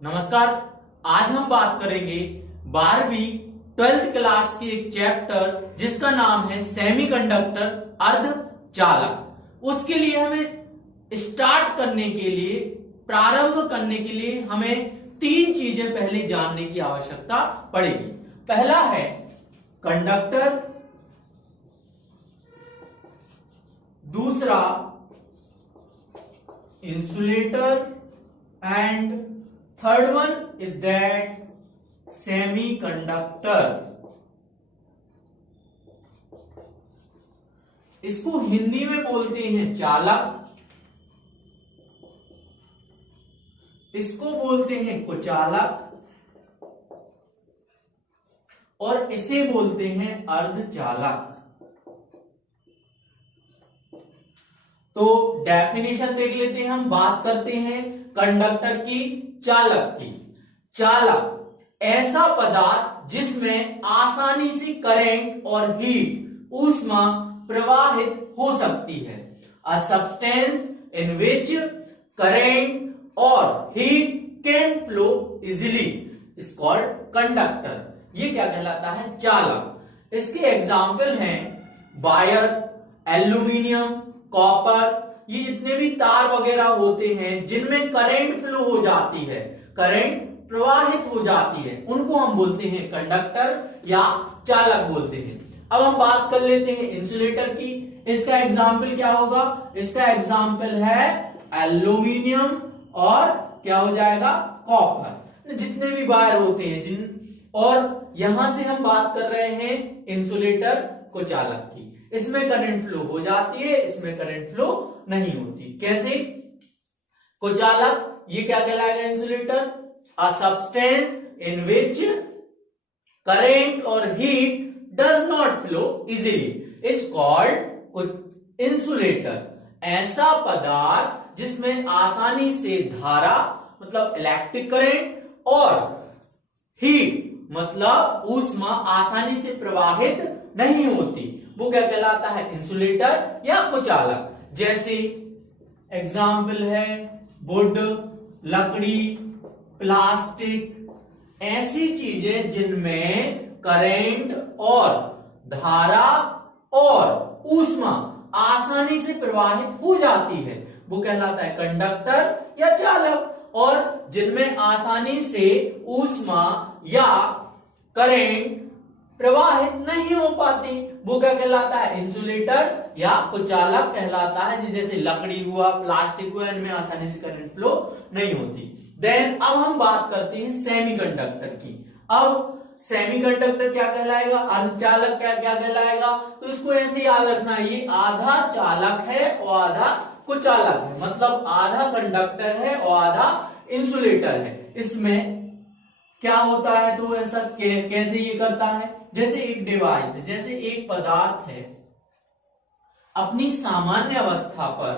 नमस्कार। आज हम बात करेंगे 12वीं 12th क्लास की एक चैप्टर जिसका नाम है सेमीकंडक्टर अर्धचालक। उसके लिए हमें स्टार्ट करने के लिए, प्रारंभ करने के लिए हमें तीन चीजें पहले जानने की आवश्यकता पड़ेगी। पहला है कंडक्टर, दूसरा insulator and third one is that semiconductor. इसको हिंदी में बोलते हैं चालक, इसको बोलते हैं कुचालक और इसे बोलते हैं अर्धचालक। तो डेफिनेशन देख लेते हैं। हम बात करते हैं कंडक्टर की, चालक की। चालक ऐसा पदार्थ जिसमें आसानी से करंट और हीट, ऊष्मा प्रवाहित हो सकती है। A substance in which current और heat can flow easily is called conductor. ये क्या कहलाता है? चालक। इसके एग्जाम्पल हैं वायर, एल्यूमिनियम, कॉपर। ये जितने भी तार वगैरह होते हैं जिनमें करंट फ्लो हो जाती है, करंट प्रवाहित हो जाती है, उनको हम बोलते हैं कंडक्टर या चालक बोलते हैं। अब हम बात कर लेते हैं इंसुलेटर की। इसका एग्जाम्पल क्या होगा? इसका एग्जाम्पल है एल्यूमिनियम और क्या हो जाएगा? कॉपर। जितने भी वायर होते हैं और यहां से हम बात कर रहे हैं इंसुलेटर को चालक की। इसमें करंट फ्लो हो जाती है, इसमें करंट फ्लो नहीं होती। कैसे? कुचालक ये क्या कहलाएगा? Insulator. A substance in which current और heat does not flow easily is called insulator. ऐसा पदार्थ जिसमें आसानी से धारा मतलब इलेक्ट्रिक करंट और हीट मतलब ऊष्मा आसानी से प्रवाहित नहीं होती, वो क्या कहलाता है? इंसुलेटर या कुचालक। जैसे एग्जाम्पल है वुड, लकड़ी, प्लास्टिक, ऐसी चीजें जिनमें करंट और धारा और ऊष्मा आसानी से प्रवाहित हो जाती है, वो कहलाता है कंडक्टर या चालक। और जिनमें आसानी से ऊष्मा या करंट प्रवाहित नहीं हो पाती, वो क्या कहलाता है? इंसुलेटर या कुचालक कहलाता है। जैसे लकड़ी हुआ, प्लास्टिक हुआ, इनमें आसानी से करंट फ्लो नहीं होती। देन अब हम बात करते हैं सेमीकंडक्टर की। अब सेमीकंडक्टर क्या कहलाएगा? अर्धचालक क्या कहलाएगा? तो इसको ऐसे याद रखना, ये आधा चालक है और आधा कुचालक है। मतलब आधा कंडक्टर है और आधा इंसुलेटर है। इसमें क्या होता है? तो ऐसा कैसे ये करता है? जैसे एक डिवाइस है, जैसे एक पदार्थ है, अपनी सामान्य अवस्था पर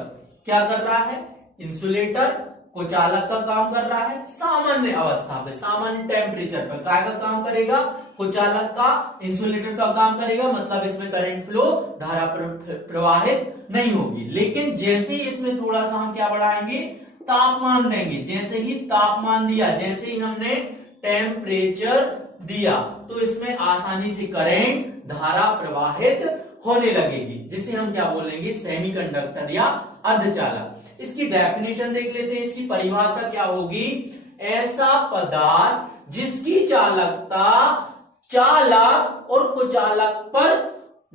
क्या कर रहा है? इंसुलेटर कुचालक का काम कर रहा है। सामान्य अवस्था पे, सामान्य टेम्परेचर पर क्या का काम करेगा? कुचालक का, इंसुलेटर का काम करेगा। मतलब इसमें करंट फ्लो, धारा प्रवाहित नहीं होगी। लेकिन जैसे ही इसमें थोड़ा सा हम क्या बढ़ाएंगे? तापमान देंगे। जैसे ही तापमान दिया, जैसे ही हमने टेम्परेचर दिया, तो इसमें आसानी से करंट, धारा प्रवाहित होने लगेगी, जिसे हम क्या बोलेंगे? सेमीकंडक्टर या अर्धचालक। इसकी डेफिनेशन देख लेते हैं। इसकी परिभाषा क्या होगी? ऐसा पदार्थ जिसकी चालकता चालक और कुचालक पर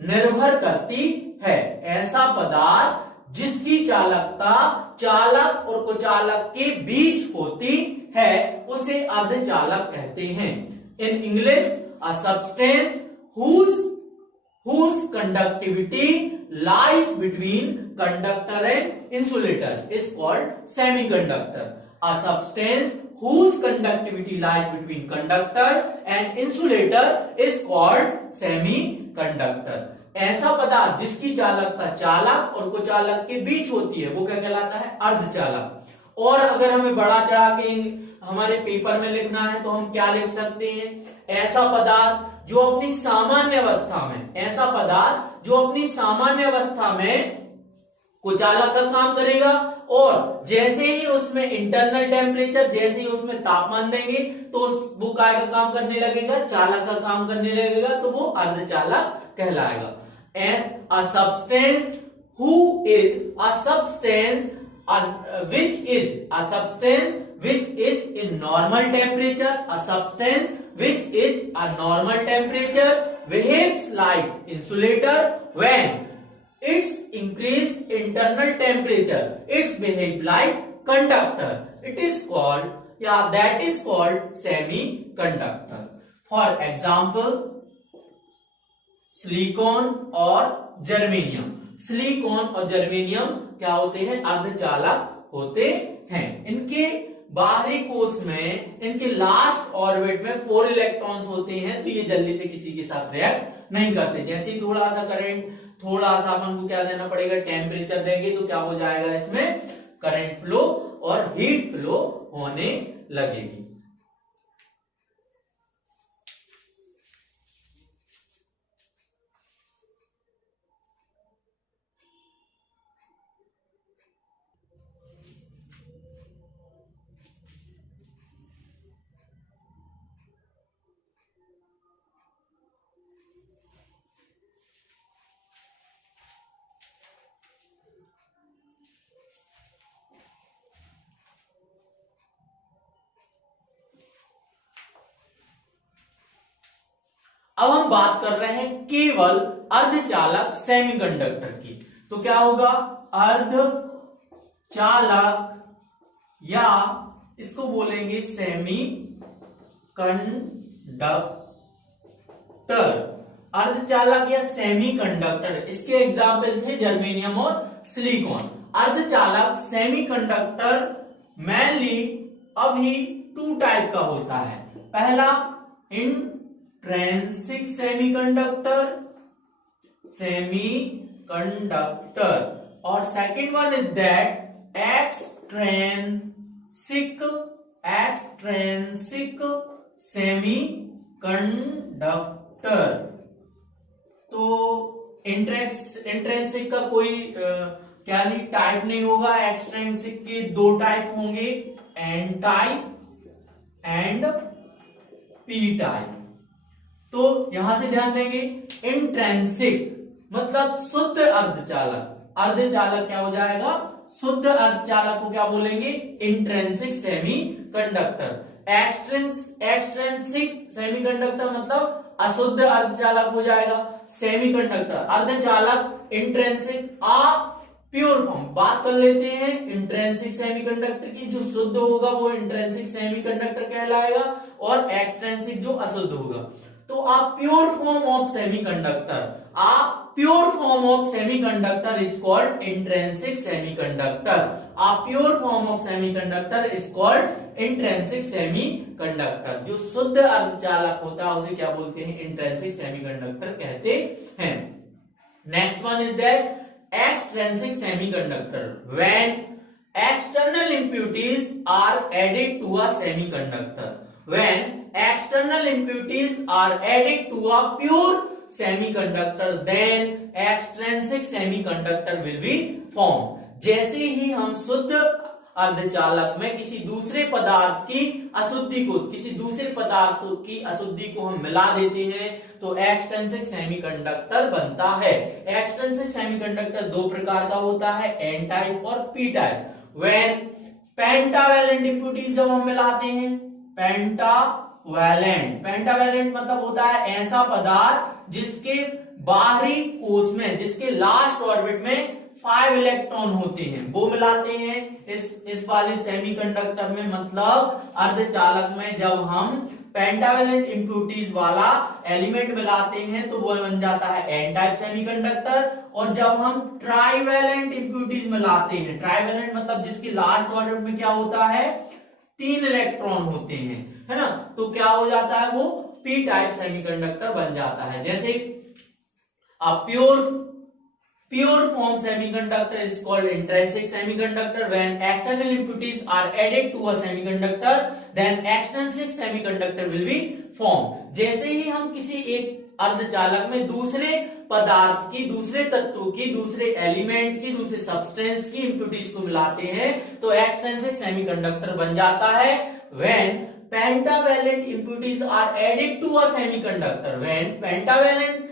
निर्भर करती है। ऐसा पदार्थ जिसकी चालकता चालक और कुचालक के बीच होती है, उसे अर्धचालक कहते हैं। In English, a substance whose conductivity lies between conductor and insulator is called semiconductor. A substance whose conductivity lies between conductor and insulator is called semiconductor. ऐसा पदार्थ जिसकी चालकता चालक और कुचालक के बीच होती है, वो क्या कहलाता है? अर्धचालक। और अगर हमें बढ़ा चढ़ा के हमारे पेपर में लिखना है तो हम क्या लिख सकते हैं? ऐसा पदार्थ जो अपनी सामान्य अवस्था में, ऐसा पदार्थ जो अपनी सामान्य अवस्था में कुचालक का काम करेगा और जैसे ही उसमें इंटरनल टेम्परेचर, जैसे ही उसमें तापमान देंगे तो वो काय का काम करने लगेगा, चालक का काम करने लगेगा, तो वो अर्धचालक कहलाएगा। And a substance which is in normal temperature, a substance which is a normal temperature behaves like insulator. When its increased internal temperature, it's behave like conductor. It is called, that is called semiconductor. For example, silicon और germanium. Silicon और germanium क्या होते हैं? अर्धचालक होते हैं। इनके बाहरी कोष में, इनके लास्ट ऑर्बिट में 4 इलेक्ट्रॉन्स होते हैं, तो ये जल्दी से किसी के साथ रिएक्ट नहीं करते। जैसे ही थोड़ा सा करंट, थोड़ा सा अपन को क्या देना पड़ेगा, टेम्परेचर देंगे तो क्या हो जाएगा, इसमें करंट फ्लो और हीट फ्लो होने लगेगी। अब हम बात कर रहे हैं केवल अर्धचालक सेमीकंडक्टर की। तो क्या होगा, अर्धचालक या इसको बोलेंगे सेमीकंडक्टर। अर्धचालक या सेमीकंडक्टर, इसके एग्जाम्पल थे जर्मेनियम और सिलिकॉन। अर्धचालक सेमीकंडक्टर मेनली अभी 2 टाइप का होता है। पहला इंट्रेंसिक सेमीकंडक्टर और second one is that extrinsic semiconductor. तो इंट्रेंसिक का कोई क्या नहीं, टाइप नहीं होगा। एक्सट्रेंसिक के 2 टाइप होंगे, N type and P type. तो यहां से ध्यान देंगे, इंट्रेंसिक मतलब शुद्ध अर्धचालक। अर्धचालक क्या हो जाएगा, शुद्ध अर्धचालक को क्या बोलेंगे, इंट्रेंसिक सेमीकंडक्टर। एक्सट्रेंसिक सेमीकंडक्टर मतलब अशुद्ध अर्धचालक हो जाएगा। सेमीकंडक्टर अर्धचालक, इंट्रेंसिक प्योर फॉर्म। बात कर लेते हैं इंट्रेंसिक सेमीकंडक्टर की। जो शुद्ध होगा वो इंट्रेंसिक सेमीकंडक्टर कहलाएगा और एक्सट्रेंसिक जो अशुद्ध होगा। तो pure form of semiconductor is called intrinsic semiconductor. Pure form of semiconductor is called intrinsic semiconductor. जो शुद्ध अर्धचालक होता है उसे क्या बोलते हैं, इंट्रेंसिक सेमीकंडक्टर कहते हैं। Next one is that extrinsic semiconductor, when external impurities are added to a semiconductor. When external impurities are added to a pure semiconductor, then extrinsic semiconductor will be formed. जैसे ही हम शुद्ध अर्धचालक में किसी दूसरे पदार्थ की अशुद्धि को हम मिला देते हैं तो एक्सट्रिंसिक सेमीकंडक्टर बनता है। एक्सट्रिंसिक सेमीकंडक्टर 2 प्रकार का होता है, एन टाइप और P type. When pentavalent impurities जब हम मिलाते हैं, पेंटावैलेंट मतलब होता है ऐसा पदार्थ जिसके बाहरी कोष में, जिसके लास्ट ऑर्बिट में 5 इलेक्ट्रॉन होते हैं, वो मिलाते हैं इस वाले सेमीकंडक्टर में। मतलब अर्धचालक में जब हम पेंटावैलेंट इंप्यूरिटीज वाला एलिमेंट मिलाते हैं तो वो बन जाता है एन टाइप सेमीकंडक्टर। और जब हम ट्राइवैलेंट इंप्यूरिटीज मिलाते हैं, ट्राइवैलेंट मतलब जिसके लास्ट ऑर्बिट में क्या होता है, 3 इलेक्ट्रॉन होते हैं, है ना, तो क्या हो जाता है, वो पी टाइप सेमीकंडक्टर बन जाता है। जैसे pure form semiconductor is called intrinsic semiconductor. When external impurities are added to a semiconductor, then extrinsic semiconductor will be formed. जैसे ही हम किसी एक अर्धचालक में दूसरे पदार्थ की, दूसरे तत्वों की, दूसरे एलिमेंट की, दूसरे सब्सटेंस की इम्प्यूरिटीज को मिलाते हैं तो एक्सट्रिंसिक सेमीकंडक्टर बन जाता है। When pentavalent impurities are added to a semiconductor, when pentavalent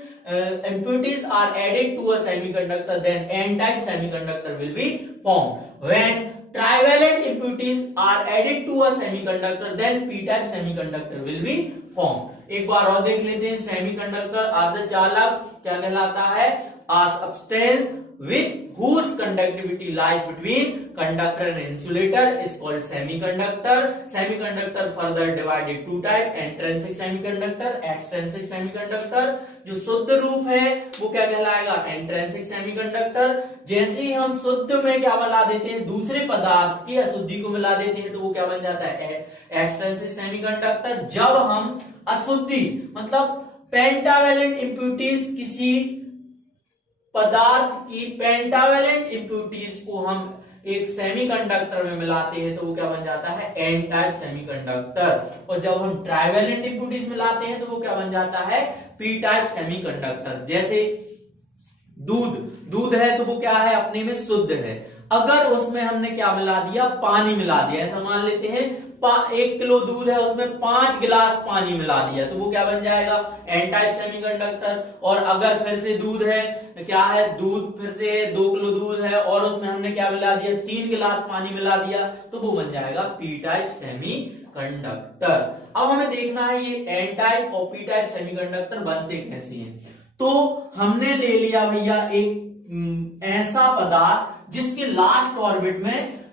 impurities are added to a semiconductor, then n-type semiconductor will be formed. When trivalent impurities are added to a semiconductor, then p-type semiconductor will be formed. एक बार और देख लेते हैं, semiconductor अर्धचालक क्या कहलाता है? A substance with whose conductivity lies between conductor and insulator is called semiconductor. Semiconductor further divided two type, intrinsic semiconductor, extrinsic semiconductor. जो शुद्ध रूप है वो क्या कहलाएगा? Intrinsic semiconductor. जैसे ही हम शुद्ध में क्या मिला देते हैं, दूसरे पदार्थ की अशुद्धि को मिला देते हैं तो वो क्या बन जाता है? Extrinsic semiconductor. जब हम अशुद्धि मतलब पेंटावैलेंट इम्प्यूरिटीज, किसी पदार्थ की पेंटावैलेंट इम्प्यूरिटीज को हम एक सेमीकंडक्टर में मिलाते हैं तो वो क्या बन जाता है? N type semiconductor. और जब हम ट्राइवैलेंट इम्प्यूरिटीज मिलाते हैं तो वो क्या बन जाता है? P type semiconductor. जैसे दूध है तो वो क्या है? अपने में शुद्ध है। अगर उसमें हमने क्या मिला दिया? पानी मिला दिया। ऐसा मान लेते हैं 1 किलो दूध है, उसमें 5 गिलास पानी मिला दिया तो वो क्या बन जाएगा? N type semiconductor. और अगर फिर से दूध है, क्या है? दूध फिर से 2 किलो दूध है और उसमें हमने क्या मिला दिया? 3 गिलास पानी मिला दिया तो वो बन जाएगा पी टाइप सेमीकंडक्टर। अब हमें देखना है ये एन टाइप और पी टाइप सेमीकंडक्टर बनते कैसे हैं। तो हमने ले लिया भैया एक ऐसा पदार्थ जिसके लास्ट ऑर्बिट में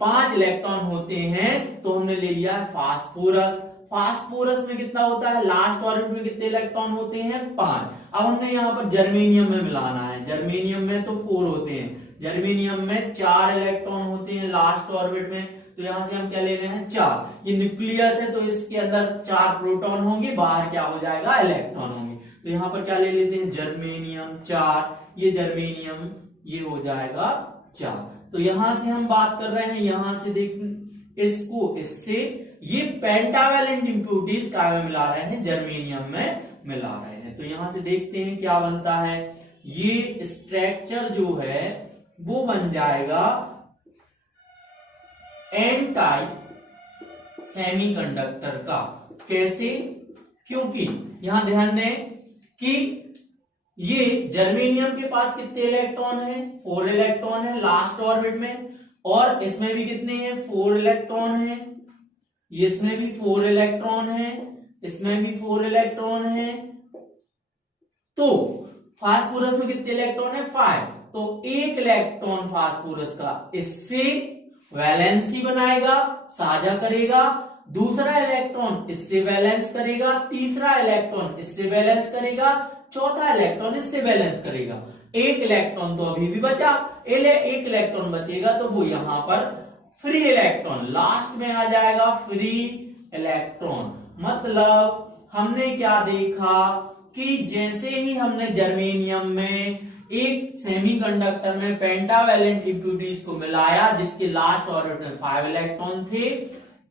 5 इलेक्ट्रॉन होते हैं, तो हमने ले लिया है फास्फोरस। फास्फोरस में कितना होता है? लास्ट ऑर्बिट में कितने इलेक्ट्रॉन होते हैं? 5। अब हमने यहाँ पर जर्मेनियम में मिलाना है। जर्मेनियम में तो 4 होते हैं, जर्मेनियम में 4 इलेक्ट्रॉन होते हैं लास्ट ऑर्बिट में, तो यहां से हम क्या ले रहे हैं? 4। ये न्यूक्लियस है तो इसके अंदर 4 प्रोटॉन होंगे, बाहर क्या हो जाएगा? इलेक्ट्रॉन होंगे। तो यहाँ पर क्या ले लेते हैं? जर्मेनियम 4, ये जर्मेनियम, ये हो जाएगा 4। तो यहां से हम बात कर रहे हैं, यहां से देख इसको इससे, ये पेंटावैलेंट इम्प्यूरिटीज क्या में मिला रहे हैं? जर्मेनियम में मिला रहे हैं। तो यहां से देखते हैं क्या बनता है। ये स्ट्रक्चर जो है वो बन जाएगा एन टाइप सेमीकंडक्टर का। कैसे? क्योंकि यहां ध्यान दें कि ये जर्मेनियम के पास कितने इलेक्ट्रॉन है? 4 इलेक्ट्रॉन है लास्ट ऑर्बिट में, और इसमें भी कितने हैं? 4 इलेक्ट्रॉन है। इसमें भी 4 इलेक्ट्रॉन है, इसमें भी 4 इलेक्ट्रॉन है। तो फास्फोरस में कितने इलेक्ट्रॉन है? 5। तो 1 इलेक्ट्रॉन फास्फोरस का इससे वैलेंसी बनाएगा, साझा करेगा। दूसरा इलेक्ट्रॉन इससे वैलेंस करेगा, तीसरा इलेक्ट्रॉन इससे वैलेंस करेगा, चौथा इलेक्ट्रॉन इससे बैलेंस करेगा। 1 इलेक्ट्रॉन तो अभी भी बचा, 1 इलेक्ट्रॉन बचेगा तो वो यहां पर फ्री इलेक्ट्रॉन लास्ट में आ जाएगा, फ्री इलेक्ट्रॉन। मतलब हमने क्या देखा कि जैसे ही हमने जर्मेनियम में एक सेमीकंडक्टर में पेंटावैलेंट इम्प्यूरिटीज को मिलाया जिसके लास्ट ऑर्बिट में 5 इलेक्ट्रॉन थे,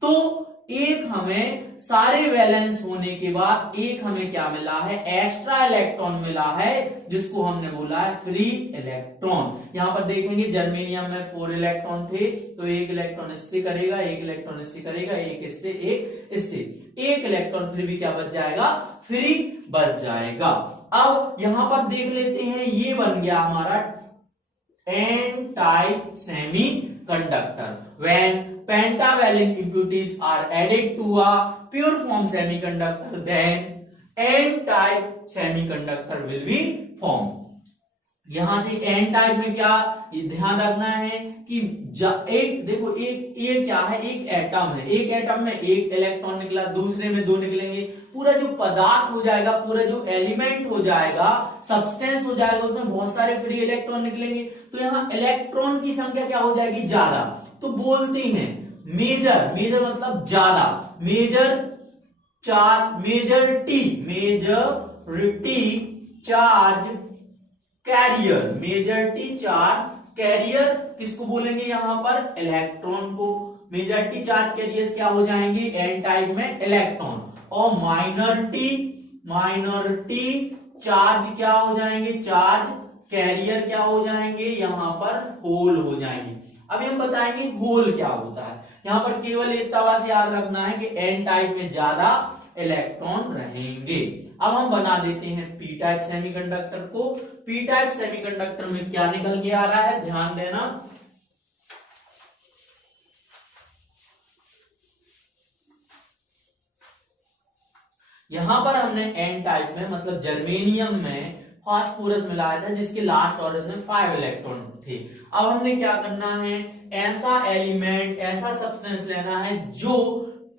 तो एक हमें सारे वैलेंस होने के बाद एक हमें क्या मिला है? एक्स्ट्रा इलेक्ट्रॉन मिला है जिसको हमने बोला है फ्री इलेक्ट्रॉन। यहां पर देखेंगे जर्मेनियम में 4 इलेक्ट्रॉन थे तो 1 इलेक्ट्रॉन इससे करेगा, 1 इलेक्ट्रॉन इससे करेगा, 1 इससे, 1 इससे, 1 इलेक्ट्रॉन फिर भी क्या बच जाएगा? फ्री बच जाएगा। अब यहां पर देख लेते हैं, ये बन गया हमारा N type semiconductor. When pentavalent impurities are added to a pure form semiconductor, then n-type semiconductor will be formed. यहां से n टाइप में क्या ध्यान रखना है कि एक देखो, एक क्या है? एक एटम है, एक एटम में 1 इलेक्ट्रॉन निकला, दूसरे में 2 निकलेंगे। पूरा जो पदार्थ हो जाएगा, पूरा जो एलिमेंट हो जाएगा, सब्सटेंस हो जाएगा, उसमें बहुत सारे फ्री इलेक्ट्रॉन निकलेंगे। तो यहाँ इलेक्ट्रॉन की संख्या क्या हो जाएगी? ज्यादा। तो बोलते हैं मेजर, मेजर मतलब ज्यादा, major T charge carrier, majority charge carrier किसको बोलेंगे? यहां पर इलेक्ट्रॉन को। मेजॉरिटी चार्ज कैरियर्स क्या हो जाएंगे? एन टाइप में इलेक्ट्रॉन। और माइनॉरिटी चार्ज क्या हो जाएंगे, चार्ज कैरियर क्या हो जाएंगे, यहां पर होल हो जाएंगे। अभी हम बताएंगे होल क्या होता है। यहां पर केवल इतना बस याद रखना है कि एन टाइप में ज्यादा इलेक्ट्रॉन रहेंगे। अब हम बना देते हैं पी टाइप सेमीकंडक्टर को। पी टाइप सेमीकंडक्टर में क्या निकल के आ रहा है, ध्यान देना। यहां पर हमने एन टाइप में मतलब जर्मेनियम में फास्फोरस मिलाया था जिसके लास्ट ऑर्डर में 5 इलेक्ट्रॉन थे। अब हमने क्या करना है, ऐसा एलिमेंट, ऐसा सब्सटेंस लेना है जो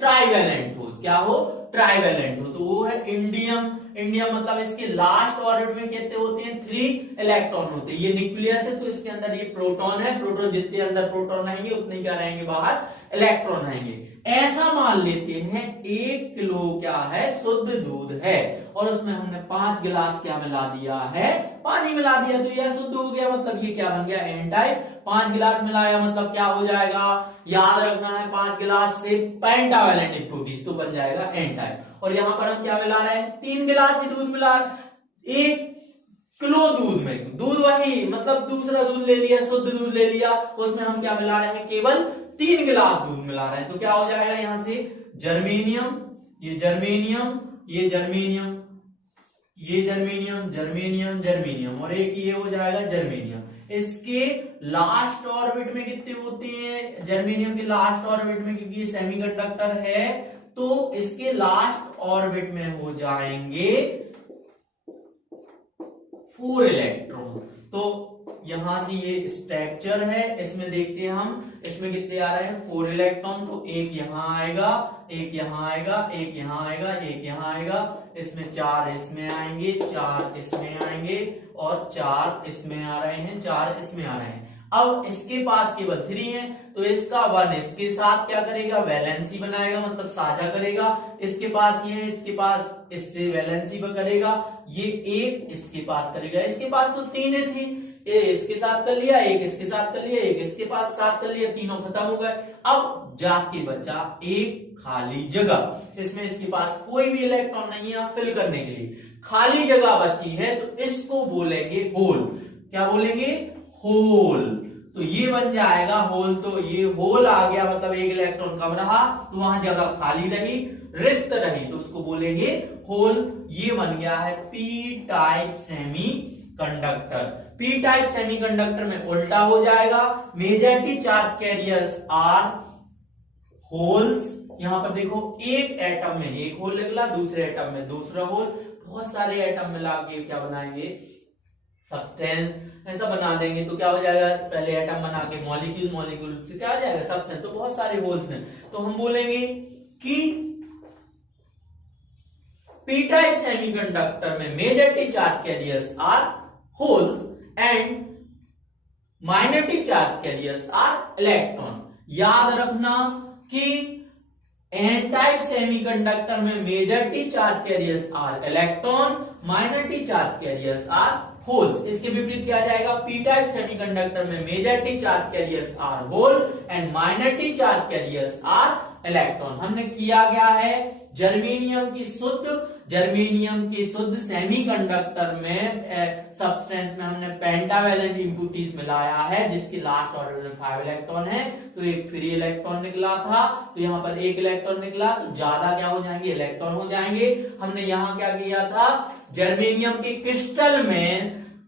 ट्राइवेलेंट हो। क्या हो, ट्राइवेलेंट हो। तो वो है इंडियम। इंडियम मतलब इसके लास्ट ऑर्बिट में कितने होते हैं, 3 इलेक्ट्रॉन होते हैं। ये न्यूक्लियस है तो इसके अंदर ये प्रोटॉन है। प्रोटॉन जितने अंदर प्रोटॉन रहेंगे उतने क्या रहेंगे, बाहर इलेक्ट्रॉन रहेंगे। ऐसा मान लेते हैं 1 किलो क्या है, शुद्ध दूध है और उसमें हमने 5 गिलास क्या मिला दिया है, पानी मिला दिया। तो यह शुद्ध हो गया, मतलब ये क्या बन गया, एन टाइप। 5 गिलास मिलाया मतलब क्या हो जाएगा, याद रखना है 5 गिलास से पेंटावेलेंट इक्विटीज तो बन जाएगा एन टाइप। और यहां पर हम क्या मिला रहे हैं, 3 गिलास ही दूध मिला। 1 किलो दूध में दूध वही मतलब दूसरा दूध ले लिया, शुद्ध दूध ले लिया, उसमें हम क्या मिला रहे हैं, केवल 3 गिलास दूध मिला रहे हैं। तो क्या हो जाएगा यहां से जर्मेनियम, ये जर्मेनियम, ये जर्मेनियम, ये जर्मेनियम, जर्मेनियम, जर्मेनियम और एक ये हो जाएगा जर्मेनियम। इसके लास्ट ऑर्बिट में कितने होते हैं, जर्मेनियम के लास्ट ऑर्बिट में, क्योंकि ये सेमीकंडक्टर है तो इसके लास्ट ऑर्बिट में हो जाएंगे 4 इलेक्ट्रॉन। तो यहां से ये स्ट्रक्चर है, इसमें देखते हैं हम, इसमें कितने आ रहे हैं, 4 इलेक्ट्रॉन। तो एक यहां आएगा, एक यहां आएगा, एक यहां आएगा, एक यहां आएगा, इसमें 4 इसमें आएंगे, 4 इसमें आएंगे और 4 इसमें आ रहे हैं, 4 इसमें आ रहे हैं। अब इसके पास केवल 3 है तो इसका 1 इसके साथ क्या करेगा, वैलेंसी बनाएगा, मतलब साझा करेगा। इसके पास ये है, इसके पास इससे वैलेंसी करेगा, ये 1 इसके पास करेगा। इसके पास तो 3 थी, इसके साथ कर लिया, एक इसके साथ कर लिया, एक इसके पास साथ कर लिया, तीनों खत्म हो गए। अब जाके बचा एक खाली जगह, इसमें इसके पास कोई भी इलेक्ट्रॉन नहीं है फिल करने के लिए, खाली जगह बची है तो इसको बोलेंगे होल। क्या बोलेंगे, होल। तो ये बन जाएगा होल। तो ये होल आ गया मतलब एक इलेक्ट्रॉन कम रहा तो वहां जगह खाली रही, रिक्त रही, तो उसको बोलेंगे होल। ये बन गया है P type semiconductor. P type semiconductor में उल्टा हो जाएगा, majority charge carriers are holes. यहां पर देखो एक एटम में एक होल निकला, दूसरे एटम में दूसरा होल, बहुत सारे एटम मिला के क्या बनाएंगे, सब्सटेंस। ऐसा बना देंगे तो क्या हो जाएगा, पहले एटम बना के मॉलिक्यूल, मॉलिक्यूल से क्या आ जाएगा सब्सटेंस। तो बहुत सारे होल्स हैं तो हम बोलेंगे कि पी टाइप सेमीकंडक्टर में majority charge carriers are holes and minority charge carriers are electron. याद रखना कि एन टाइप सेमीकंडक्टर में majority charge carriers are electron, minority charge carriers are holes. इसके विपरीत क्या जाएगा, पी टाइप सेमीकंडक्टर में majority charge carriers are hole and minority charge carriers are electron. हमने किया गया है जर्मेनियम की शुद्ध सेमीकंडक्टर में सब्सटेंस में हमने पेंटावेलेंट इम्प्यूरिटीज मिलाया है जिसके लास्ट ऑर्डर में 5 इलेक्ट्रॉन है। तो एक फ्री इलेक्ट्रॉन निकला था तो यहाँ पर 1 इलेक्ट्रॉन निकला, तो ज्यादा क्या हो जाएंगे, इलेक्ट्रॉन हो जाएंगे। हमने यहाँ क्या किया था, जर्मेनियम के क्रिस्टल में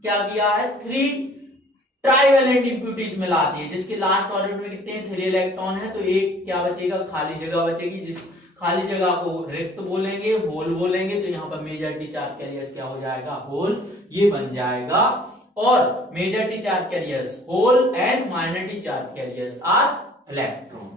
क्या किया है, 3 ट्राइवेलेंट इम्प्यूरिटीज मिला दिए जिसके लास्ट ऑर्बिट में कितने हैं, 3 इलेक्ट्रॉन है। तो एक क्या बचेगा, खाली जगह बचेगी, जिस खाली जगह को रिक्त बोलेंगे, होल बोलेंगे। तो यहाँ पर मेजॉरिटी चार्ज कैरियर्स क्या हो जाएगा, होल, ये बन जाएगा। और majority charge carriers hole and minority charge carriers are electron.